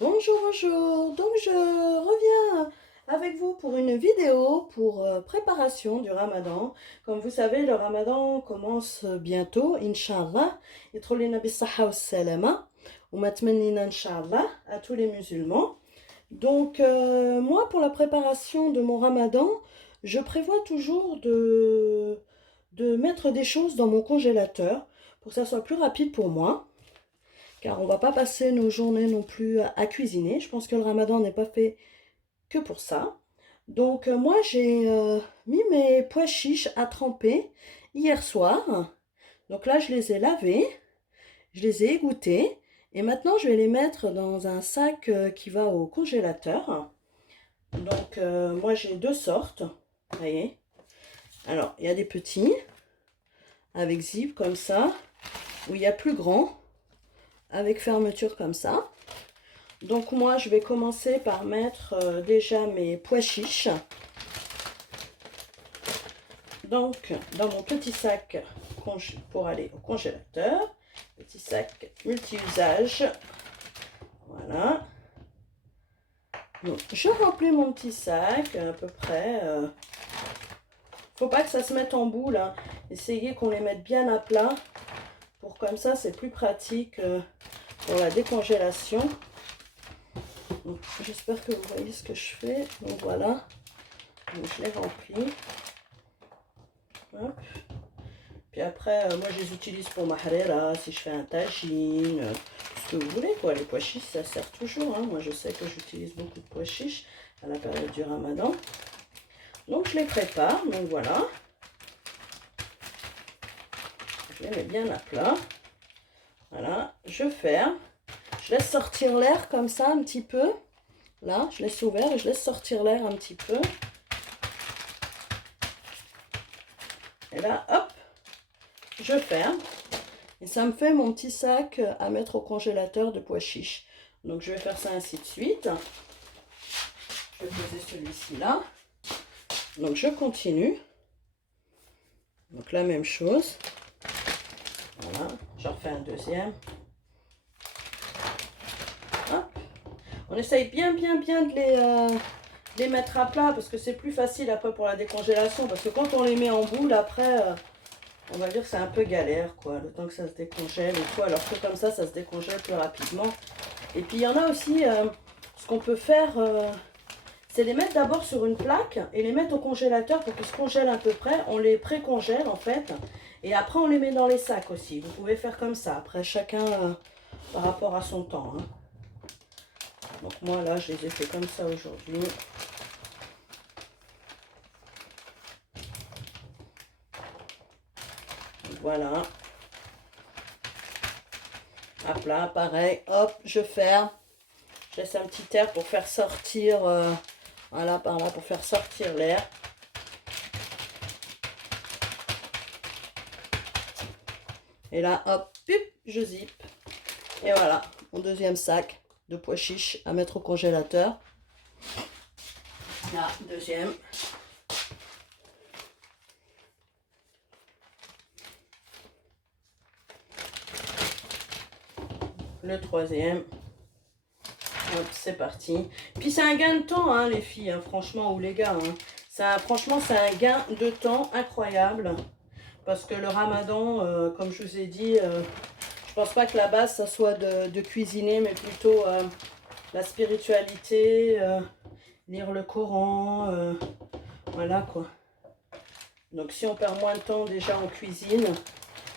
Bonjour, bonjour. Donc je reviens avec vous pour une vidéo pour préparation du Ramadan. Comme vous savez, le Ramadan commence bientôt, Inch'Allah. يدخل بالصحة والسلامة ومتمنينا Inch'Allah à tous les musulmans. Donc moi, pour la préparation de mon Ramadan, je prévois toujours de mettre des choses dans mon congélateur pour que ça soit plus rapide pour moi car on va pas passer nos journées non plus à cuisiner. Je pense que le ramadan n'est pas fait que pour ça. Donc moi j'ai mis mes pois chiches à tremper hier soir. Donc là je les ai lavés, je les ai égouttés et maintenant je vais les mettre dans un sac qui va au congélateur. Donc moi j'ai deux sortes, vous voyez. Alors il y a des petits avec zip comme ça, ou il y a plus grand avec fermeture comme ça. Donc moi je vais commencer par mettre déjà mes pois chiches. Donc dans mon petit sac pour aller au congélateur, petit sac multi-usage. Voilà. Donc je remplis mon petit sac à peu près. Faut pas que ça se mette en boule, hein. Essayez qu'on les mette bien à plat. Pour comme ça c'est plus pratique pour la décongélation. J'espère que vous voyez ce que je fais. Donc voilà, donc, je l'ai rempli. Hop. Puis après, moi je les utilise pour ma harira, si je fais un tagine, ce que vous voulez quoi. Les pois chiches ça sert toujours, hein. Moi je sais que j'utilise beaucoup de pois chiches à la période du ramadan. Donc je les prépare, donc voilà. Je les mets bien à plat. Voilà, je ferme. Je laisse sortir l'air comme ça un petit peu. Là, je laisse ouvert et je laisse sortir l'air un petit peu. Et là, hop, je ferme. Et ça me fait mon petit sac à mettre au congélateur de pois chiches. Donc je vais faire ça ainsi de suite. Je vais poser celui-ci là. Donc je continue. Donc la même chose. Voilà, j'en refais un deuxième. Hop. On essaye bien de les mettre à plat parce que c'est plus facile après pour la décongélation. Parce que quand on les met en boule, après, on va dire que c'est un peu galère, quoi. Le temps que ça se décongèle et tout. Alors que comme ça se décongèle plus rapidement. Et puis il y en a aussi, ce qu'on peut faire, c'est les mettre d'abord sur une plaque et les mettre au congélateur pour qu'ils se congèlent à peu près. On les pré-congèle en fait. Et après on les met dans les sacs aussi. Vous pouvez faire comme ça. Après chacun par rapport à son temps, hein. Donc moi là je les ai fait comme ça aujourd'hui. Voilà. Hop là, pareil. Hop, je ferme. Je laisse un petit air pour faire sortir, voilà, par là, pour faire sortir l'air. Et là, hop, je zip. Et voilà, mon deuxième sac de pois chiches à mettre au congélateur. Là, deuxième. Le troisième. Hop, c'est parti. Puis c'est un gain de temps, hein, les filles, hein, franchement, ou les gars. Hein. Franchement, c'est un gain de temps incroyable. Parce que le ramadan, comme je vous ai dit, je pense pas que la base, ça soit de cuisiner, mais plutôt la spiritualité, lire le Coran, voilà quoi. Donc si on perd moins de temps déjà en cuisine,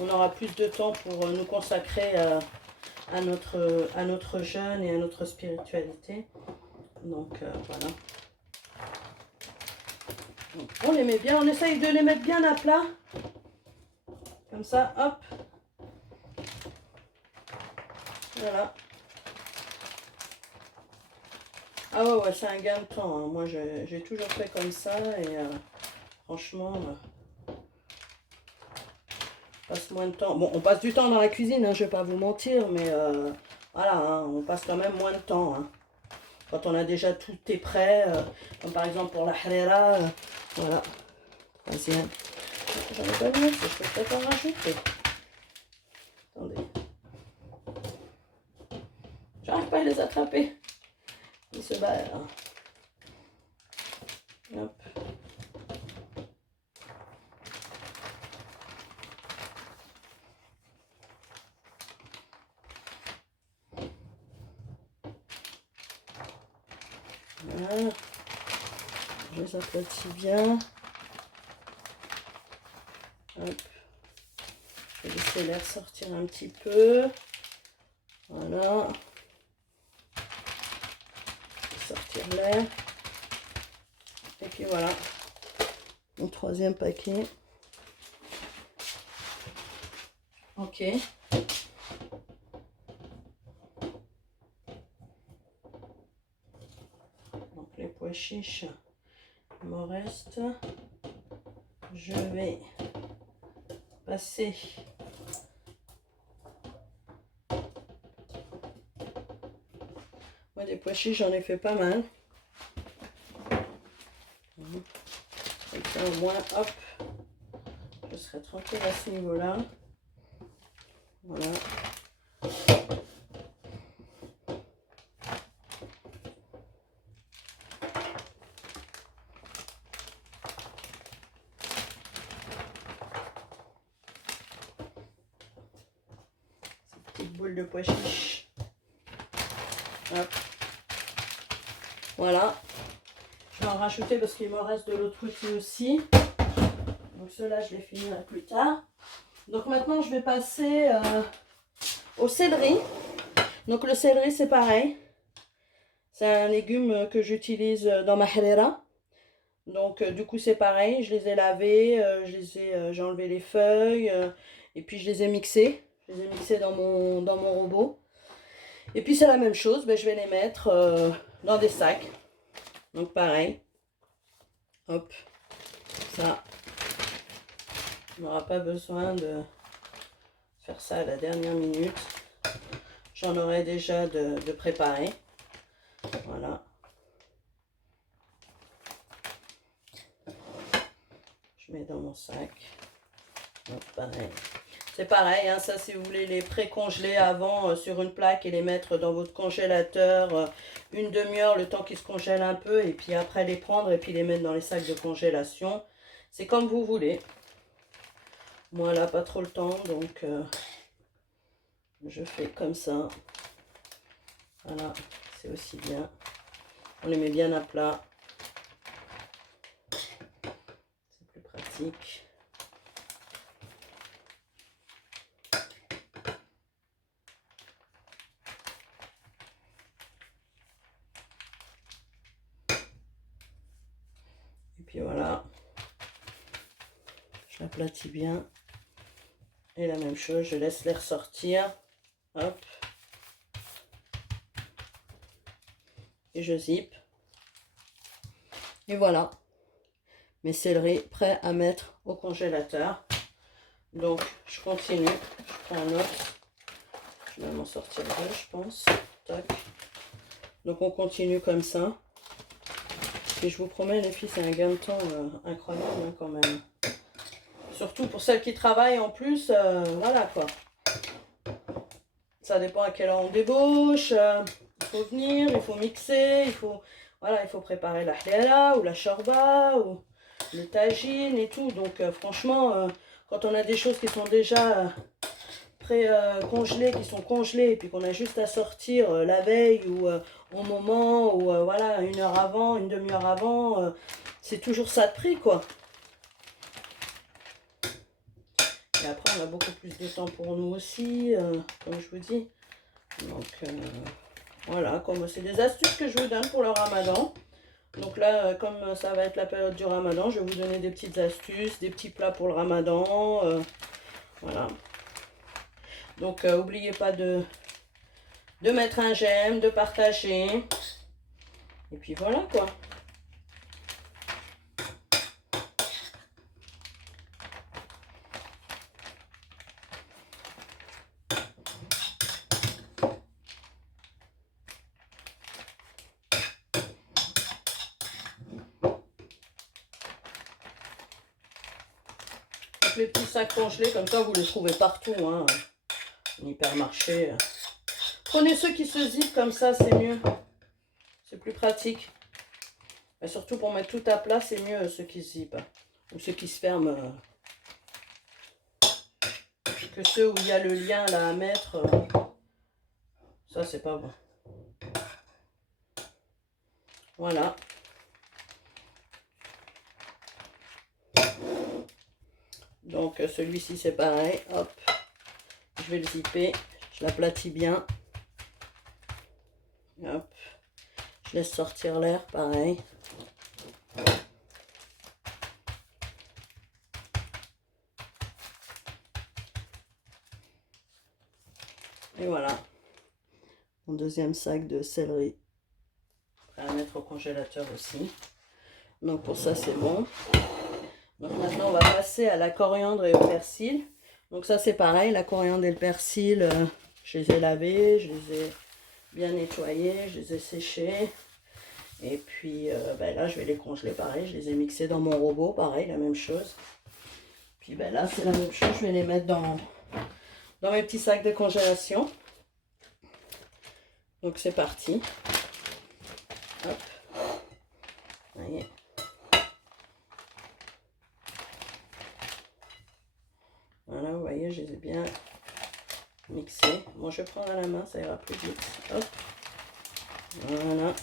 on aura plus de temps pour nous consacrer à notre jeûne et à notre spiritualité. Donc voilà. Donc, on les met bien, on essaye de les mettre bien à plat. Comme ça, hop. Voilà. Ah ouais, c'est un gain de temps, hein. Moi, j'ai toujours fait comme ça et franchement, on passe moins de temps. Bon, on passe du temps dans la cuisine, hein, je vais pas vous mentir, mais voilà, hein, on passe quand même moins de temps. Hein. Quand on a déjà tout est prêt, comme par exemple pour la harira, voilà. Troisième. J'en ai pas vu, je peux peut-être en rajouter. Attendez. J'arrive pas à les attraper. il se barre. Hop. Voilà. Je les aplatis bien. Hop. Je vais laisser l'air sortir un petit peu. Voilà. Sortir l'air. Et puis voilà. Mon troisième paquet. Ok. Donc les pois chiches, il me reste. Je vais passer moi des pois chiches, j'en ai fait pas mal. Comme ça au moins, hop, je serai tranquille à ce niveau-là. Voilà. Petite boule de pois chiches. Hop. Voilà. Je vais en rajouter parce qu'il me reste de l'autre côté aussi. Donc ceux-là, je les finirai plus tard. Donc maintenant, je vais passer au céleri. Donc le céleri, c'est pareil. C'est un légume que j'utilise dans ma harira. Donc du coup, c'est pareil. Je les ai lavés, j'ai enlevé les feuilles et puis je les ai mixés. Je les ai mixés dans mon robot. Et puis c'est la même chose. Ben, je vais les mettre dans des sacs. Donc pareil. Hop. Ça. On n'aura pas besoin de faire ça à la dernière minute. J'en aurai déjà de préparé. Voilà. Je mets dans mon sac. Donc, pareil. C'est pareil, hein, ça si vous voulez les pré-congeler avant sur une plaque et les mettre dans votre congélateur une demi-heure, le temps qu'ils se congèlent un peu, et puis après les prendre et puis les mettre dans les sacs de congélation. C'est comme vous voulez. Moi là, pas trop le temps, donc je fais comme ça. Voilà, c'est aussi bien. On les met bien à plat. C'est plus pratique. Et puis voilà. Je l'aplatis bien. Et la même chose, je laisse l'air sortir. Hop. Et je zippe. Et voilà. Mes céleris prêts à mettre au congélateur. Donc, je continue. Je prends un autre. Je vais m'en sortir deux, je pense. Tac. Donc, on continue comme ça. Et je vous promets, les filles, c'est un gain de temps incroyable hein, quand même. Surtout pour celles qui travaillent en plus. Voilà quoi. Ça dépend à quelle heure on débauche. Il faut venir, il faut mixer, il faut préparer la halala ou la shorba ou le tagine et tout. Donc franchement, quand on a des choses qui sont déjà pré-congelées, qui sont congelées, et puis qu'on a juste à sortir la veille ou au moment, ou voilà, une heure avant, une demi-heure avant, c'est toujours ça de prix quoi. Et après, on a beaucoup plus de temps pour nous aussi, comme je vous dis. Donc, voilà, comme c'est des astuces que je vous donne pour le ramadan. Donc là, comme ça va être la période du ramadan, je vais vous donner des petites astuces, des petits plats pour le ramadan. Voilà. Donc, n'oubliez pas de mettre un j'aime, de partager. Et puis voilà, quoi. Les petits sacs congelés, comme ça, vous les trouvez partout, hein, en hypermarché. Prenez ceux qui se zippent comme ça, c'est mieux. C'est plus pratique. Et surtout pour mettre tout à plat, c'est mieux ceux qui se zippent. Ou ceux qui se ferment. Que ceux où il y a le lien là à mettre. Ça, c'est pas bon. Voilà. Donc celui-ci c'est pareil. Hop. Je vais le zipper. Je l'aplatis bien. Hop. Je laisse sortir l'air, pareil. Et voilà. Mon deuxième sac de céleri. Prêt à mettre au congélateur aussi. Donc pour ça c'est bon. Donc maintenant on va passer à la coriandre et au persil. Donc ça c'est pareil, la coriandre et le persil, je les ai lavés, je les ai bien nettoyés, je les ai séchés. Et puis ben là je vais les congeler pareil, je les ai mixés dans mon robot, pareil, la même chose. Puis ben là c'est la même chose, je vais les mettre dans mes petits sacs de congélation. Donc c'est parti. Hop. Voyez. Voilà, vous voyez, je les ai bien mixés. Moi, je vais prendre à la main, ça ira plus vite. Hop. Voilà.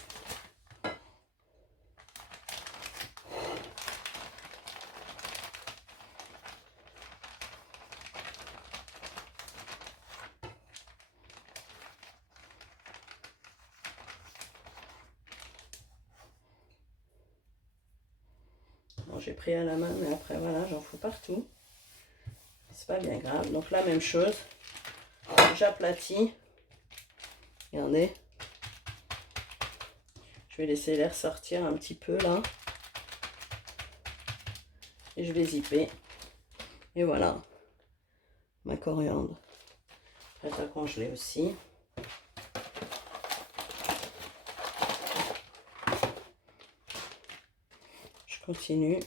Bon, j'ai pris à la main, mais après, voilà, j'en fous partout. C'est pas bien grave. Donc, la même chose. J'aplatis. Regardez. Je vais laisser l'air sortir un petit peu, là. Et je vais zipper. Et voilà. Ma coriandre. Prête à congeler aussi. Je continue.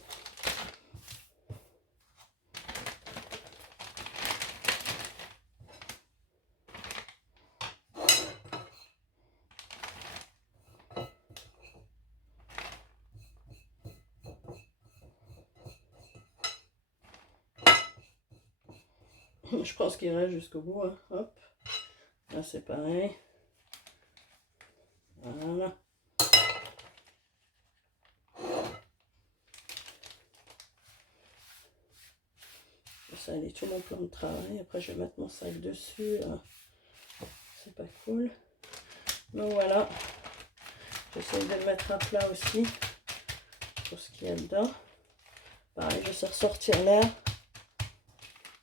Je pense qu'il reste jusqu'au bout. Hein. Hop. Là, c'est pareil. Voilà. Ça allait tout mon plan de travail. Après, je vais mettre mon sac dessus. C'est pas cool. Donc voilà. J'essaie de le mettre à plat aussi. Pour ce qu'il y a dedans. Pareil, je vais ressortir l'air.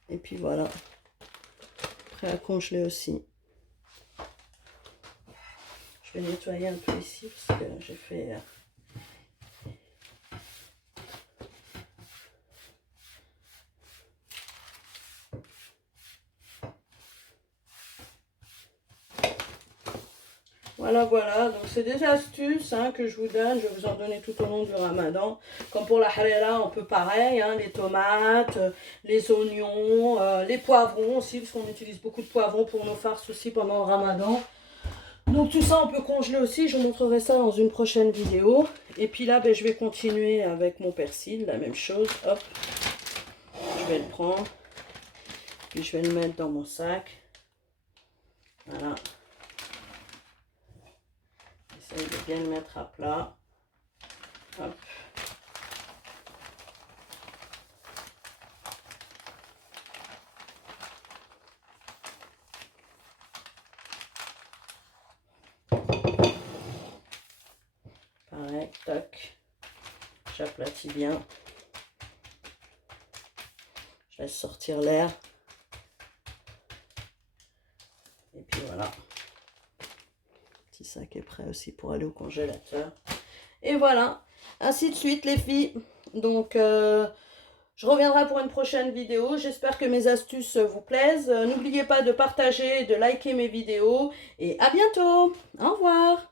Et puis voilà. Prêt à congeler aussi. Je vais nettoyer un peu ici parce que j'ai fait... Voilà, voilà, donc c'est des astuces hein, que je vous donne, je vais vous en donner tout au long du ramadan. Comme pour la harira, on peut pareil, hein, les tomates, les oignons, les poivrons aussi, parce qu'on utilise beaucoup de poivrons pour nos farces aussi pendant le ramadan. Donc tout ça, on peut congeler aussi, je vous montrerai ça dans une prochaine vidéo. Et puis là, ben, je vais continuer avec mon persil, la même chose, hop. Je vais le prendre, puis je vais le mettre dans mon sac. Voilà. J'essaie de bien le mettre à plat. Hop. Pareil, tac. J'aplatis bien. Je laisse sortir l'air. Et puis voilà. Petit sac est prêt aussi pour aller au congélateur. Et voilà. Ainsi de suite les filles. Donc je reviendrai pour une prochaine vidéo. J'espère que mes astuces vous plaisent. N'oubliez pas de partager et de liker mes vidéos. Et à bientôt. Au revoir.